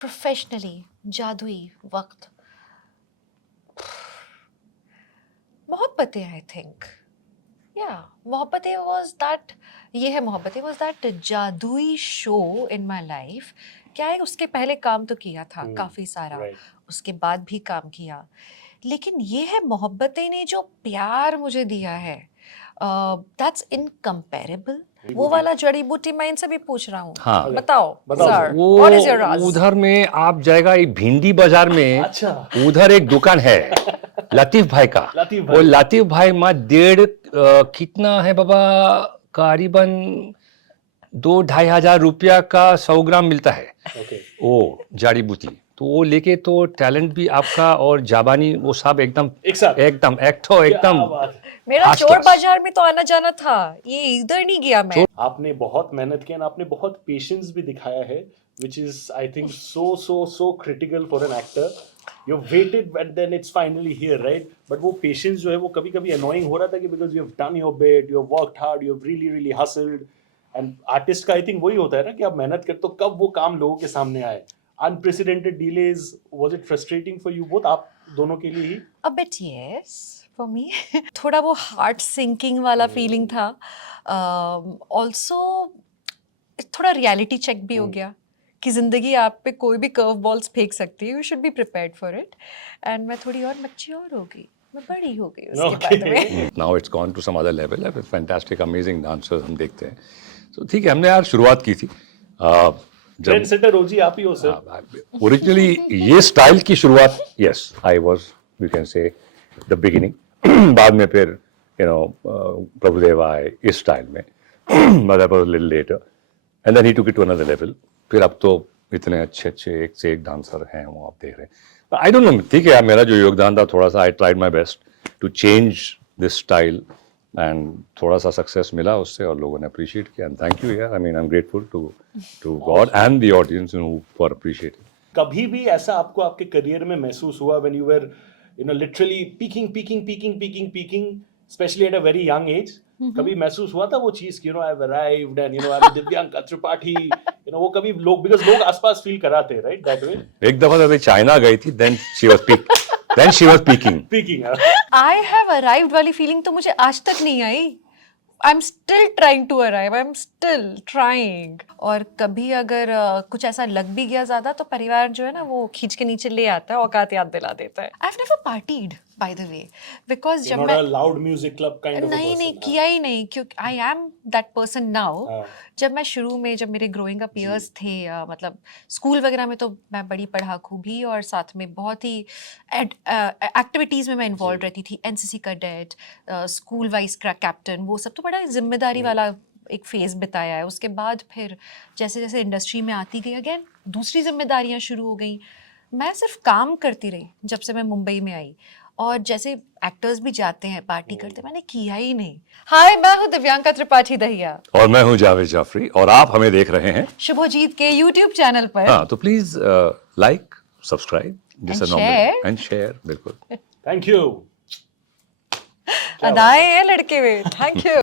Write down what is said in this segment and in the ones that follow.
Professionally जादुई वक्त Mohabbatein I think या मोहब्बतें वाज दैट ये है मोहब्बतें वाज दैट जादुई शो इन माय लाइफ। क्या है उसके पहले काम तो किया था काफ़ी सारा, राइट उसके बाद भी काम किया, लेकिन ये है मोहब्बतें ने जो प्यार मुझे दिया है दैट्स इनकम्पेरेबल। वो वाला जड़ी बूटी मैं इनसे भी पूछ रहा हूँ। हाँ। बताओ बताओ सर, वो व्हाट इज योर राज? उधर में आप जाएगा एक भिंडी बाजार में, अच्छा उधर एक दुकान है लतीफ भाई का। लतीफ वो भाई लतीफ भाई में कितना है बाबा, करीबन 2-2,500 रुपया का 100 ग्राम मिलता है ओके वो जड़ी बूटी। तो वो लेके तो टैलेंट भी आपका और जाबानी वो सब एकदम एक साथ एकदम एक्टो क्या एकदम बात है। मेरा फर्स्ट चोर क्लास। बाजार में तो आना जाना था, ये इधर नहीं गया मैं। आपने बहुत मेहनत की और आपने बहुत पेशेंस भी दिखाया है which is I think so critical for an actor. You've waited and then it's finally here, right? But वो patience जो है वो कभी कभी annoying हो रहा था कि because you've done your bit, you've worked hard, you've really hustled. And artist का I think वही होता है ना कि आप मेहनत करते हो कब वो काम लोगों के सामने आए. Unprecedented delays, was it frustrating for you both? आप दोनों के लिए ही? A bit yes for me. थोड़ा वो हार्ट सिंकिंग वाला फीलिंग था। ऑल्सो थोड़ा रियलिटी चेक भी हो गया कि जिंदगी आप पे कोई भी कर्व बॉल्स फेंक सकती है, you should be prepared for it. And मैं थोड़ी और मैच्योर हो गई, मैं बड़ी हो गई उसके बाद में। Now it's gone to some other level. Fantastic amazing dancers हम देखते हैं। तो ठीक है, हमने यार शुरुआत की थी जब ट्रेंड सेटर ओजी आप ही हो सर. ओरिजिनली ये स्टाइल की शुरुआत, yes I was, you can say the beginning. बाद में फिर प्रभुदेव आए इस स्टाइल में, but that was a little later, and then he took it to another level. फिर अब तो इतने अच्छे अच्छे एक से एक डांसर हैं वो आप देख रहे हैं। आई डोंट नो, ठीक है यार, मेरा जो योगदान था थोड़ा सा, I tried my best to change this style एंड थोड़ा सा सक्सेस मिला उससे और लोगों ने अप्रिशिएट किया, एंड थैंक यू यार। I mean I am grateful to God and the audience for appreciating. कभी भी ऐसा आपको आपके करियर में महसूस हुआ when you were literally peaking especially at a very young age? कभी महसूस हुआ था वो चीज कि I've arrived and I'm Divyanka Tripathi, वो कभी लोग because लोग आसपास फील कराते right that way? एक दफा जब चाइना गई थी, then she was peaking. Peaking I have arrived वाली फीलिंग तो मुझे आज तक नहीं आई। I am still trying to arrive, I am still trying. और कभी अगर कुछ ऐसा लग भी गया ज्यादा तो परिवार जो है ना वो खींच के नीचे ले आता है, औकात याद दिला देता है। I have never partied by the way, because जब not मैं a loud music club kind of a नहीं person. किया ही नहीं, क्योंकि I am that person now. हाँ. जब मैं शुरू में, जब मेरे ग्रोइंग अप ईयर्स थे, मतलब स्कूल वगैरह में तो मैं बड़ी पढ़ाकू भी, और साथ में बहुत ही एक्टिविटीज़ में मैं इन्वॉल्व रहती थी, NCC cadet, school wise captain, वो सब तो बड़ा जिम्मेदारी वाला एक फेज बिताया है। उसके बाद फिर जैसे जैसे इंडस्ट्री में आती गई, अगेन दूसरी जिम्मेदारियां शुरू हो गई। मैं सिर्फ काम करती रही जब से मैं मुंबई में आई, और जैसे एक्टर्स भी जाते हैं पार्टी करते, मैंने किया ही नहीं। हाय, मैं हूँ दिव्यांका त्रिपाठी दहिया और मैं हूं जावेद जाफरी, और आप हमें देख रहे हैं शुभजीत के यूट्यूब चैनल पर। हाँ, तो please like, subscribe, share. And share. बिल्कुल। Thank you. अदाएं हैं लड़के में। Thank you.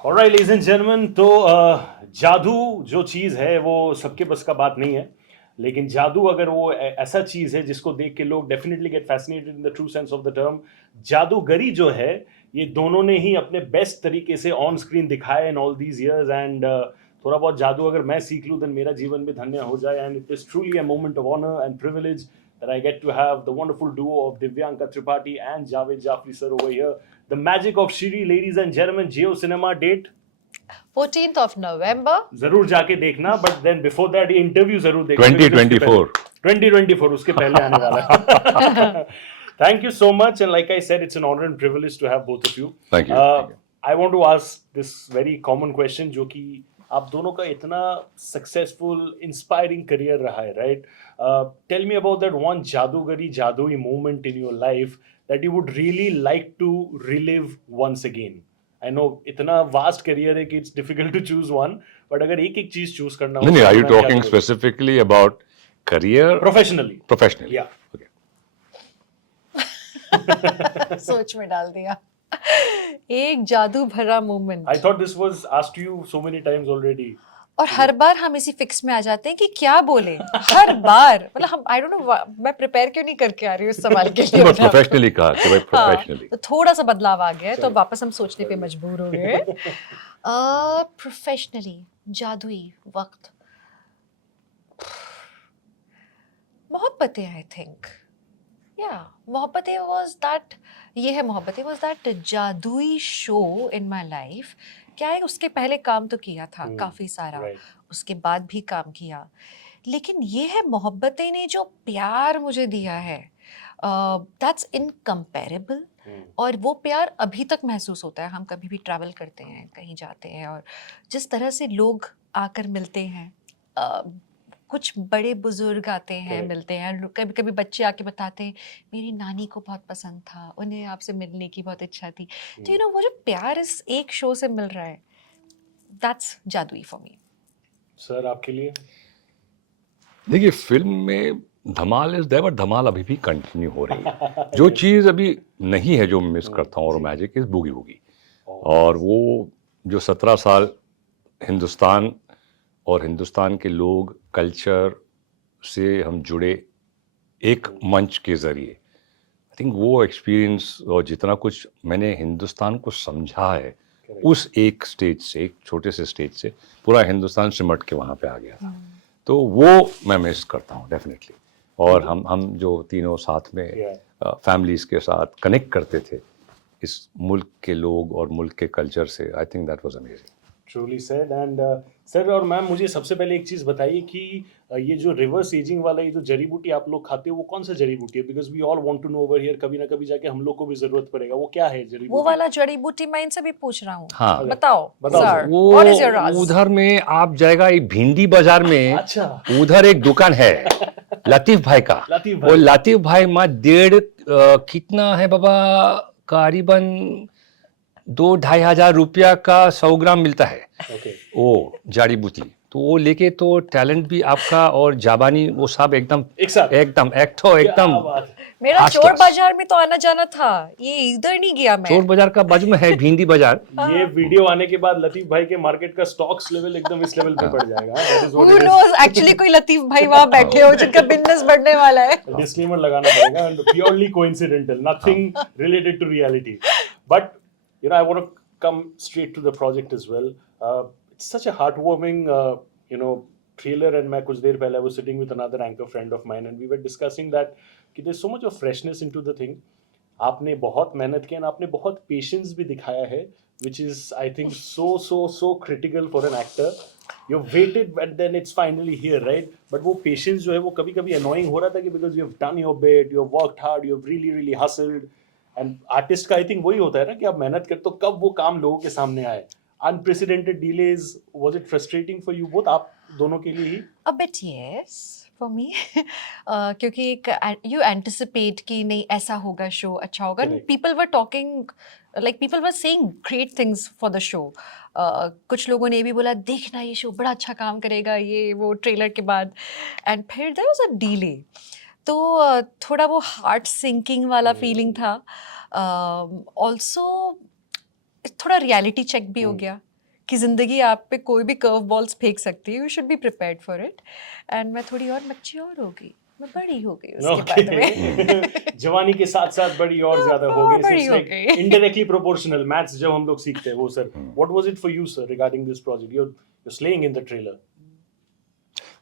Alright, ladies and gentlemen, तो जादू जो चीज़ है वो सबके बस का बात नहीं है, लेकिन जादू अगर वो ऐसा चीज़ है जिसको देख के लोग definitely get fascinated in the true sense of the term. जादूगरी जो है ये दोनों ने ही अपने बेस्ट तरीके से ऑन स्क्रीन दिखाया in all these years, and थोड़ा बहुत जादू अगर मैं सीख लूँ देन मेरा जीवन भी धन्य हो जाए, and it is truly a moment of honour and privilege that I get to have the wonderful duo of Divyanka Tripathi and Javed Jafri sir over here. The magic of Shiri, ladies and gentlemen. Jio Cinema date 14th of November. जरूर जाके देखना, but then before that ये interview जरूर देखना। 2024 उसके पहले आने वाला है। Thank you so much, and like I said, it's an honor and privilege to have both of you. Thank you. I want to ask this very common question, जो कि आप दोनों का इतना सक्सेसफुल इंस्पायरिंग करियर रहा है, right? Tell me about that one जादुई moment in your life that you would really like to relive once again. I know इतना वास्ट करियर है कि it's difficult to choose one, but अगर एक एक चीज चूज करना हो नहीं, are you तो मैं क्या talking करूँ? specifically about career? Professionally. Professionally. Yeah. Okay. सोच में डाल दिया। एक जादू भरा moment. I thought this was asked you so many times already. और हर बार हम इसी फिक्स में आ जाते हैं कि क्या बोले, हर बार मतलब हम आई डोंट नो मैं प्रिपेयर क्यों नहीं करके आ रही हूँ इस सवाल के लिए। बस प्रोफेशनली कहा कि भाई हाँ, प्रोफेशनली। तो थोड़ा सा बदलाव आ गया है, तो वापस हम सोचने पे मजबूर हो गए। प्रोफेशनली जादुई वक्त, मोहब्बतें आई थिंक, या मोहब्बतें वाज दैट, ये है मोहब्बतें वाज दैट जादुई शो इन माय लाइफ। क्या है, उसके पहले काम तो किया था काफी सारा, right. उसके बाद भी काम किया, लेकिन ये है मोहब्बतें ने जो प्यार मुझे दिया है, दैट्स इनकम्पेरेबल। और वो प्यार अभी तक महसूस होता है, हम कभी भी ट्रैवल करते हैं, कहीं जाते हैं, और जिस तरह से लोग आकर मिलते हैं, कुछ बड़े बुजुर्ग आते हैं, Correct. मिलते हैं, कभी कभी बच्चे आके बताते हैं मेरी नानी को बहुत पसंद था, उन्हें आपसे मिलने की बहुत इच्छा थी। तो यू नो वो जो प्यार इस एक शो से मिल रहा है, दैट्स जादुई फॉर मी। सर आपके लिए? देखिए, फिल्म में धमाल इज देयर, बट धमाल अभी भी कंटिन्यू हो रही है। जो चीज़ अभी नहीं है जो मिस करता हूँ, और मैजिक इज बूगी वूगी। और वो जो 17 साल हिंदुस्तान और हिंदुस्तान के लोग, कल्चर से हम जुड़े एक मंच के ज़रिए, आई थिंक वो एक्सपीरियंस और जितना कुछ मैंने हिंदुस्तान को समझा है उस एक स्टेज से, एक छोटे से स्टेज से, पूरा हिंदुस्तान सिमट के वहाँ पे आ गया था। तो वो मैं मिस करता हूँ डेफिनेटली। और हम जो तीनों साथ में फैमिलीज के साथ कनेक्ट करते थे इस मुल्क के लोग और मुल्क के कल्चर से, I think that was amazing. Truly said. And sir और मैम, मुझे सबसे पहले एक चीज़ बताइए कि ये जो रिवर्स एजिंग वाला ये जो जड़ी बूटी आप लोग खाते हो, वो कौन सा जड़ी बूटी है? Because we all want to know over here, कभी ना कभी जाके हम लोग को भी जरूरत पड़ेगा। वो क्या है जड़ी वो बूटी? वाला जड़ी बूटी मैं इनसे भी पूछ रहा हूँ। हाँ। बताओ बताओ सर, वो व्हाट इज योर राज? उधर में आप जाएगा एक भिंडी बाजार में, अच्छा। उधर एक दुकान है लतीफ भाई का। लतीफ भाई। वो लतीफ भाई में कितना है बाबा, करीबन 2-2.5 हजार रुपया का 100 ग्राम मिलता है। ओके। वो जड़ी बूटी तो वो लेके तो टैलेंट भी आपका और जाबानी वो सब एकदम एक साथ? एकदम एक्टो एकदम। क्या बात है। मेरा Fast चोर class. बाजार में तो आना जाना था, ये इधर नहीं गया मैं। चोर बाजार का बाजू में है भिंडी बाजार। ये वीडियो आने के बाद लतीफ भाई के मार्केट का स्टॉक्स लेवल एकदम इस लेवल पे बढ़ जाएगा। That is what Who it is. knows, actually कोई लतीफ भाई वहाँ बैठे हो जिनका बिजनेस बढ़ने वाला है। Disclaimer लगाना पड़ेगा, and purely coincidental, nothing related to reality. But you know, I want to come straight to the project as well. It's such a heartwarming, you know, trailer. And मैं कुछ देर पहले I was sitting with another anchor friend of mine, and we were discussing that कि there's so much of freshness into the thing. आपने बहुत मेहनत की, and आपने बहुत patience भी दिखाया है, which is I think so critical for an actor. You've waited and then it's finally here, right? But वो patience जो है वो कभी-कभी annoying हो रहा था कि because you've done your bit, you've worked hard, you've really hustled. And artist का I think वही होता है ना कि आप मेहनत करते तो कब वो काम लोगों के सामने आए. Unprecedented delays, was it frustrating for you both? आप दोनों के लिए ही? A bit yes for me. क्योंकि एक you anticipate कि नहीं ऐसा होगा शो, अच्छा होगा. And Correct. people were talking, like people were saying great things for the show. कुछ लोगों ने भी बोला देखना ये शो बड़ा अच्छा काम करेगा ये वो ट्रेलर के बाद. And फिर there was a delay. तो थोड़ा वो हार्ट सिंकिंग वाला फीलिंग था. ऑल्सो थोड़ा रियलिटी चेक भी हो गया कि जिंदगी आप पे कोई भी कर्व बॉल्स फेंक सकती है. You should be prepared for it. And मैं थोड़ी और मैच्योर हो गई, मैं बड़ी हो गई उसके बाद में. जवानी के साथ साथ बड़ी और ज्यादा हो हाँ, गई. बड़ी हो गई. Indirectly proportional maths जब हम लोग सीखते हैं वो sir. What was it for you sir regarding this project? You're slaying in the trailer.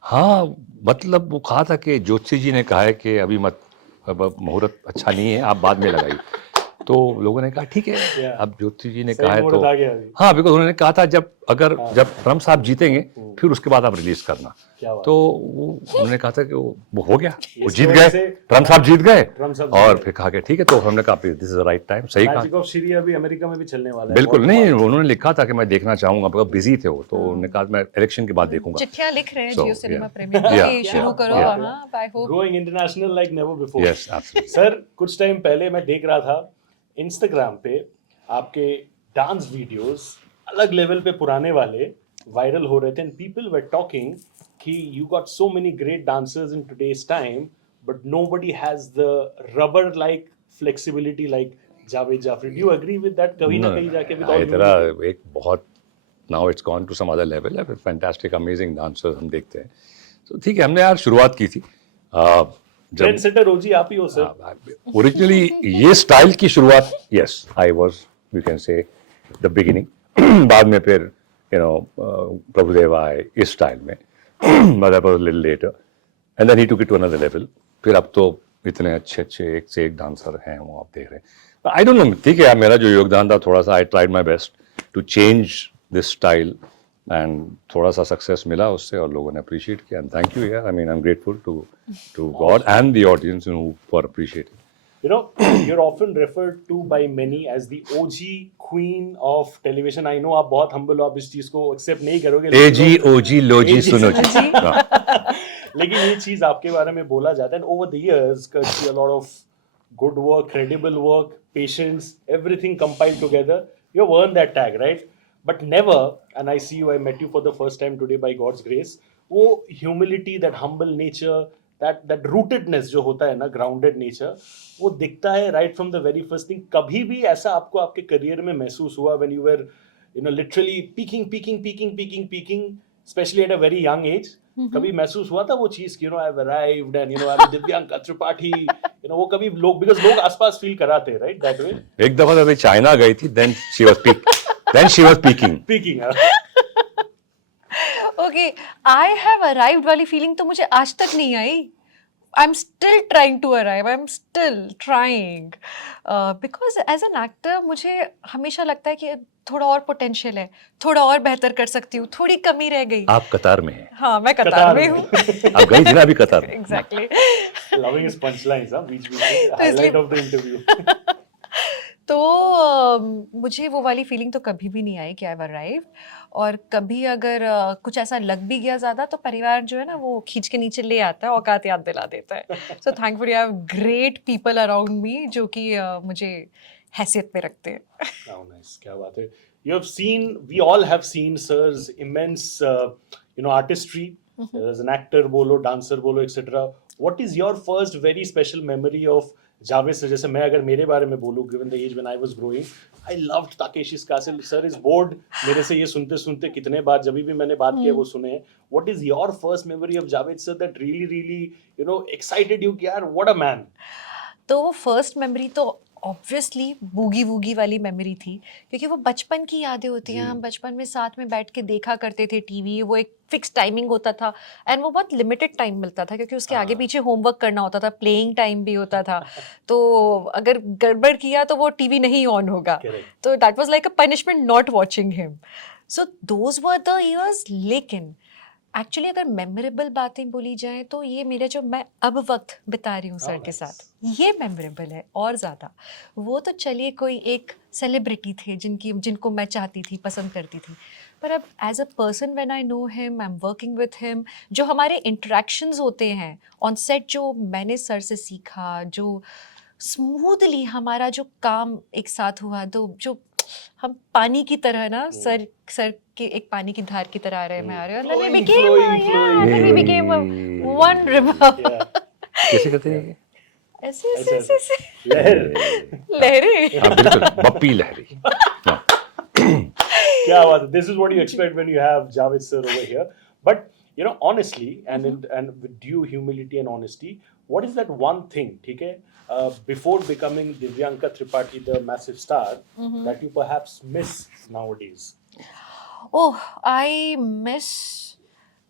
हाँ, मतलब वो कहा था कि ज्योतिषी जी ने कहा है कि अभी मत, अब मुहूर्त अच्छा नहीं है, आप बाद में लगाइए. तो लोगों ने कहा ठीक है. Yeah. अब ज्योतिषी जी ने सही कहा है मुहूर्त तो आ गया अभी. हाँ, बिकॉज उन्होंने कहा था जब ट्रम्प साहब जीतेंगे फिर उसके बाद आप रिलीज करना. क्या बात तो उन्होंने कहा था कि वो हो गया, वो इसकी जीत वजह गए, से ट्रम्प साहब जीत गए. ट्रम्प साहब जीत और गए. फिर कहा कि ठीक है, तो हमने कहा this is the right time. सही मैजिक कहा. ऑफ श्री अभी अमेरिका में भी चलने वाला है. बिल्कुल बहुत नहीं, बात. उन्होंने लिखा था कि मैं देखना चाहूंगा, बिकॉज बिजी थे वो. तो उन्होंने कहा मैं इलेक्शन के बाद देखूंगा. चिट्ठियां लिख रहे हैं So, जियो सिनेमा yeah. प्रेमी Yeah, कि शुरू yeah, करो. yeah. हाँ, I hope. Going international like never before. Yes, absolutely. Sir कुछ टाइम पहले मैं देख रहा था इंस्टाग्राम पे आपके डांस वीडियोस अलग लेवल पे पुराने वाले वायरल हो रहे थे एंड पीपल वर टॉकिंग कि you got so many great dancers in today's time but nobody has the rubber like flexibility like Javed Jaffrey. Do you agree with that? कहीं ना कहीं जाके विद ये ऑल तेरा एक बहुत now it's gone to some other level है. Fantastic amazing dancers हम देखते हैं. तो ठीक है, हमने यार शुरुआत की थी. ट्रेंड सेटर ओजी आप ही हो सर. ओरिजिनली ये स्टाइल की शुरुआत, yes I was you can say the beginning. बाद में फिर प्रभुदेव आए इस स्टाइल में. But that was little later and then he took it to another level. फिर अब तो इतने अच्छे अच्छे एक से एक डांसर हैं वो आप देख रहे हैं. आई डोंट नो, ठीक है यार, मेरा जो योगदान था थोड़ा सा, I tried my best to change this style एंड थोड़ा सा सक्सेस मिला उससे और लोगों ने अप्रिशिएट किया. एंड थैंक यू यार, I mean I am grateful to God and the audience for appreciating. You know, you're often referred to by many as the OG queen of television. I know आप बहुत humble हो, आप इस चीज को accept नहीं करोगे. एजी ओजी लोजी AG सुनो जी. जी. हाँ. लेकिन ये चीज आपके बारे में बोला जाता है. And over the years, courtesy a lot of good work, credible work, patience, everything compiled together, you've earned that tag, right? But never, and I see you, I met you for the first time today by God's grace. वो humility, that humble nature, that rootedness जो होता है ना, grounded nature, वो दिखता है right from the very first thing. कभी भी ऐसा आपको आपके करियर में महसूस हुआ when you were literally peaking, especially at a very young age? कभी महसूस हुआ था वो चीज कि I've arrived and I'm Divyanka Tripathi, वो कभी लोग, because लोग आसपास फील कराते हैं, right, that way? एक दफा जब चाइना गई थी, then she was peaking. Peaking, okay, I have arrived वाली फीलिंग तो मुझे आज तक नहीं आई. I am still trying to arrive, I am still trying, because as an actor मुझे हमेशा लगता है कि थोड़ा और पोटेंशियल है, थोड़ा और बेहतर कर सकती हूँ, थोड़ी कमी रह गई. आप कतार में हैं. हाँ, मैं कतार में हूँ. आप गई थी ना अभी कतार में. एग्जैक्टली. loving his punchlines, बीच में highlight of the interview. तो मुझे वो वाली फीलिंग तो कभी भी नहीं आई कि आई हैव अराइव्ड. और कभी अगर कुछ ऐसा लग भी गया ज़्यादा तो परिवार जो है ना वो खींच के नीचे ले आता है, औकात याद दिला देता है. So thankfully I have great people around me जो कि मुझे हैसियत में रखते हैं. How nice, क्या बात है. You have seen, we all have seen sir's immense, artistry. As an actor बोलो, dancer बोलो, etc. What is your first very special memory of Javed sir? जैसे मैं अगर मेरे बारे में बोलूँ, given the age when I was growing, I loved Takeshi's Castle. Sir is bored. मेरे से ये सुनते सुनते कितने बार जब भी मैंने बात किया वो सुने हैं. What is your first memory of Javed sir that really excited you कि यार what a man? तो वो फर्स्ट मेमोरी तो ऑब्वियसली बूगी वूगी वाली मेमोरी थी, क्योंकि वो बचपन की यादें होती हैं. हम बचपन में साथ में बैठ के देखा करते थे टीवी. वो एक फिक्स टाइमिंग होता था एंड वो बहुत लिमिटेड टाइम मिलता था क्योंकि उसके आगे पीछे होमवर्क करना होता था, प्लेइंग टाइम भी होता था. तो अगर गड़बड़ किया तो वो टीवी नहीं ऑन होगा. Correct. तो that was like a punishment not watching him. So those were the years. लेकिन एक्चुअली अगर मेमोरेबल बातें बोली जाएं तो ये मेरा जो मैं अब वक्त बिता रही हूँ सर के साथ, ये मेमोरेबल है और ज़्यादा. वो तो चलिए कोई एक सेलिब्रिटी थे जिनको मैं चाहती थी, पसंद करती थी, पर अब as a person when I know him, I am working with him, जो हमारे इंटरेक्शंस होते हैं ऑन सेट, जो मैंने सर से सीखा, जो स्मूथली हमारा जो काम एक साथ हुआ, तो जो हम पानी की तरह ना सर के एक पानी की धार की तरह आ रहे हैं, मैं आ रहे हैं, and then we became one river. कैसे कहते हैं? ऐसे लहर. लहरें. हाँ बिल्कुल, बप्पी लहरी. क्या बात है. This is what you expect when you have Javed sir over here. But honestly, and with due humility and honesty, what is that one thing, ठीक है, before becoming Divyanka Tripathi, the massive star, that you perhaps miss nowadays? Oh, I miss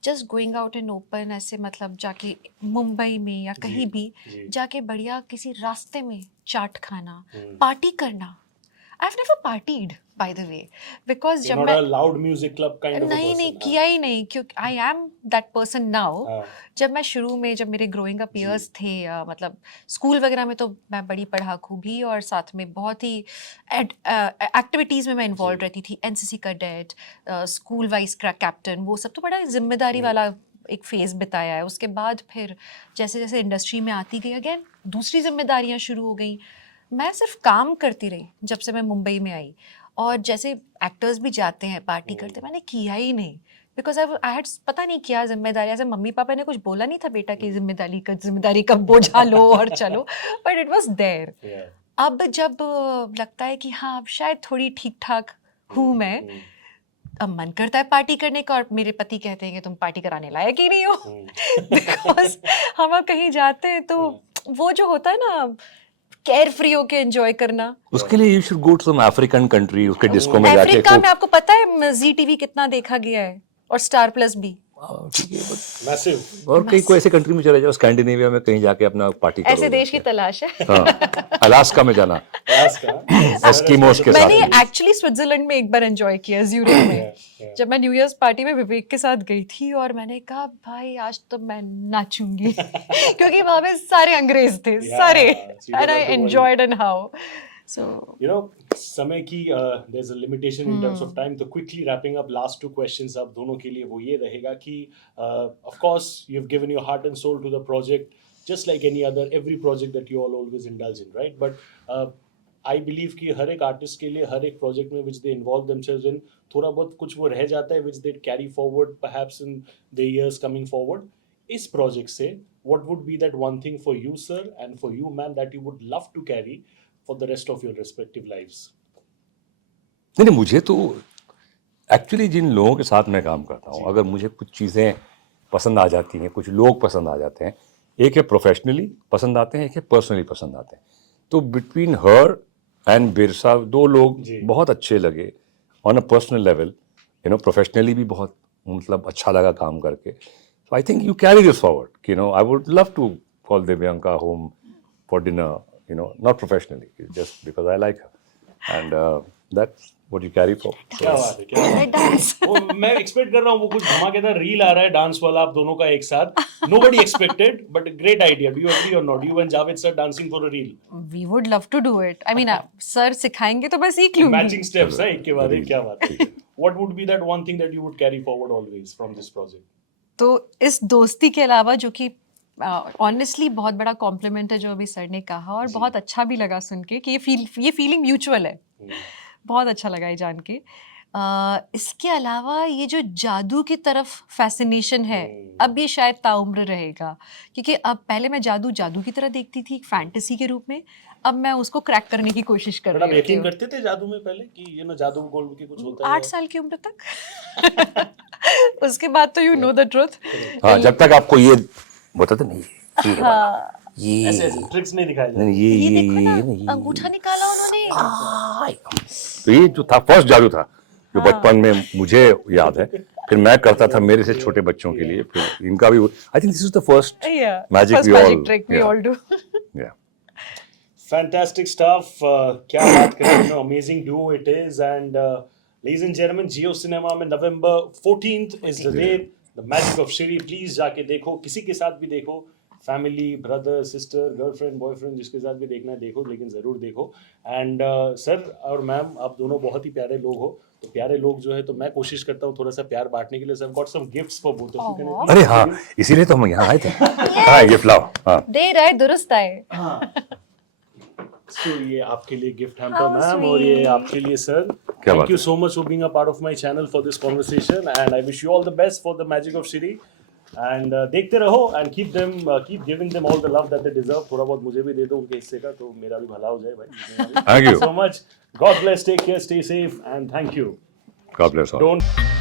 just going out in open, ऐसे मतलब जाके मुंबई में या कहीं भी जाके बढ़िया किसी रास्ते में चाट खाना, पार्टी करना. I've never partied, by the way, because You're जब not मैं a loud music club kind of a नहीं person. किया ही नहीं, क्योंकि I am that person now. जब मैं शुरू में, जब मेरे ग्रोइंग अप ईयर्स थे, मतलब स्कूल वगैरह में तो मैं बड़ी पढ़ाकू भी और साथ में बहुत ही एक्टिविटीज़ में मैं इन्वॉल्व रहती थी. NCC cadet, school vice captain, वो सब तो बड़ा जिम्मेदारी वाला एक फेज़ बिताया है. उसके बाद फिर जैसे जैसे इंडस्ट्री में आती गई, अगेन दूसरी जिम्मेदारियाँ शुरू हो गई. मैं सिर्फ काम करती रही जब से मैं मुंबई में आई. और जैसे एक्टर्स भी जाते हैं पार्टी करते, मैंने किया ही नहीं बिकॉज आई हैड पता नहीं क्या जिम्मेदारी, ऐसे मम्मी पापा ने कुछ बोला नहीं था बेटा की जिम्मेदारी का बोझा लो और चलो, but it was there. Yeah. अब जब लगता है कि हाँ अब शायद थोड़ी ठीक ठाक हूँ मैं, अब मन करता है पार्टी करने का, और मेरे पति कहते हैं कि तुम पार्टी कराने लायक ही नहीं हो बिकॉज हम अब कहीं जाते हैं तो वो जो होता है ना केयर फ्री होके एंजॉय करना। उसके लिए you should go to some African country, उसके डिस्को में जाके अफ्रीका में आपको पता है जी टीवी कितना देखा गया है, और स्टार प्लस भी। ठीक है, but Massive. और कहीं कोई ऐसे कंट्री में चले जाओ, स्कैंडिनेविया में कहीं जाके अपना पार्टी करो। ऐसे देश की तलाश है। हाँ, अलास्का में जाना, Alaska. एस्किमोस के मैंने साथ। एक्चुअली स्विट्जरलैंड में एक बार एंजॉय किया, ज्यूरिख में, जब मैं न्यू ईयर्स पार्टी में विवेक के साथ गई थी, और मैंने कहा भाई आज तो मैं नाचूंगी क्योंकि वहां पे सारे अंग्रेज थे, सारे, so you and I don't have to worry. Enjoyed and how so You know, समय की there's a limitation in terms of time. तो quickly wrapping up, last two questions आप दोनों के लिए वो ये रहेगा कि of course you've given your heart and soul to the project, just like any other every project that you all always indulge in, right? But I believe कि हर एक आर्टिस्ट के लिए हर एक प्रोजेक्ट में which they involve themselves in, थोड़ा बहुत कुछ वो रह जाता है which they carry forward perhaps in the years coming forward. इस प्रोजेक्ट से what would be that one thing for you sir and for you ma'am that you would love to carry for the rest of your respective lives? नहीं, मुझे तो actually जिन लोगों के साथ मैं काम करता हूँ, अगर मुझे कुछ चीज़ें पसंद आ जाती हैं, कुछ लोग पसंद आ जाते हैं, एक है प्रोफेशनली पसंद आते हैं, एक है पर्सनली पसंद आते हैं, तो बिटवीन हर एंड बिरसा दो लोग बहुत अच्छे लगे on a personal level, you know, professionally भी बहुत मतलब अच्छा लगा काम करके। So I think you carry this forward, you know, I would love to call Divyanka home for dinner, you know, not professionally, just because I like her, and that's what you carry for. क्या बात है, क्या बात है। Dance वो मैं expect कर रहा हूँ वो कुछ धमाकेदार रील आ रहा है डांस वाला आप दोनों का एक साथ। Nobody expected, but a great idea. Do you agree or not? You and Javed sir dancing for a reel. We would love to do it, I mean sir सिखाएंगे तो मैं सीख लूंगी। Matching steps है एक के बाद एक, क्या बात है। What would be that one thing that you would carry forward always from this project? तो इस दोस्ती के अलावा, जो कि ऑनेस्टली बहुत बड़ा कॉम्प्लीमेंट है जो अभी सर ने कहा, और बहुत अच्छा भी लगा सुन के कि ये फीलिंग म्यूचुअल है, बहुत अच्छा लगा ये जान के। इसके अलावा ये जो जादू की तरफ फैसिनेशन है, अब ये शायद ताउम्र रहेगा, क्योंकि अब पहले मैं जादू की तरह देखती थी फैंटेसी के रूप में, अब मैं उसको क्रैक करने की कोशिश कर बट आप रही यकीन हूँ। करते थे जादू में पहले कि ये ना जादू गोल के कुछ होता है? 8 साल की उम्र तक उसके बाद तो यू नो द ट्रुथ। हाँ, जब तक आपको ये बताते नहीं, ये ऐसे ऐसे ट्रिक्स नहीं दिखाए जाते। नहीं, ये देखो ये ना, नहीं, अंगूठा निकाला उन्होंने। तो ये जो था फर्स्ट जादू था जो बचपन में मुझे याद है, फिर मैं करता था मेरे से छोटे बच्चों के लिए, फिर इनका भी। I think this is the first magic we all trick we all do. या Fantastic stuff. क्या बात करें, you know, amazing duo it is. And ladies and gentlemen, Jio Cinema में November 14th is the date. The Magic of Shri. Please जाके देखो, किसी के साथ भी देखो, family, brother, sister, girlfriend, boyfriend, जिसके साथ भी देखना है देखो, लेकिन ज़रूर देखो। एंड सर और मैम, आप दोनों बहुत ही प्यारे लोग हो, तो प्यारे लोग जो है, तो मैं कोशिश करता हूँ थोड़ा सा प्यार बांटने के लिए। Sir, got some gifts for both of you. अरे हाँ, इसीलिए तो हम यहाँ आए थे। हाँ, गिफ्ट लाओ। हाँ, दे रहा है, दुरुस्त आए। So ये आपके लिए गिफ्ट हैम्पर मैम, और ये आपके लिए sir. Thank you so much for being a part of my channel for this conversation, and I wish you all the best for the Magic of Shri. And देखते रहो and keep giving them all the love that they deserve. थोड़ा बहुत मुझे भी दे दो उनके हिस्से का, तो मेरा भी भला हो जाए भाई। Thank you so much. God bless. Take care. Stay safe, and thank you. God bless all. Don't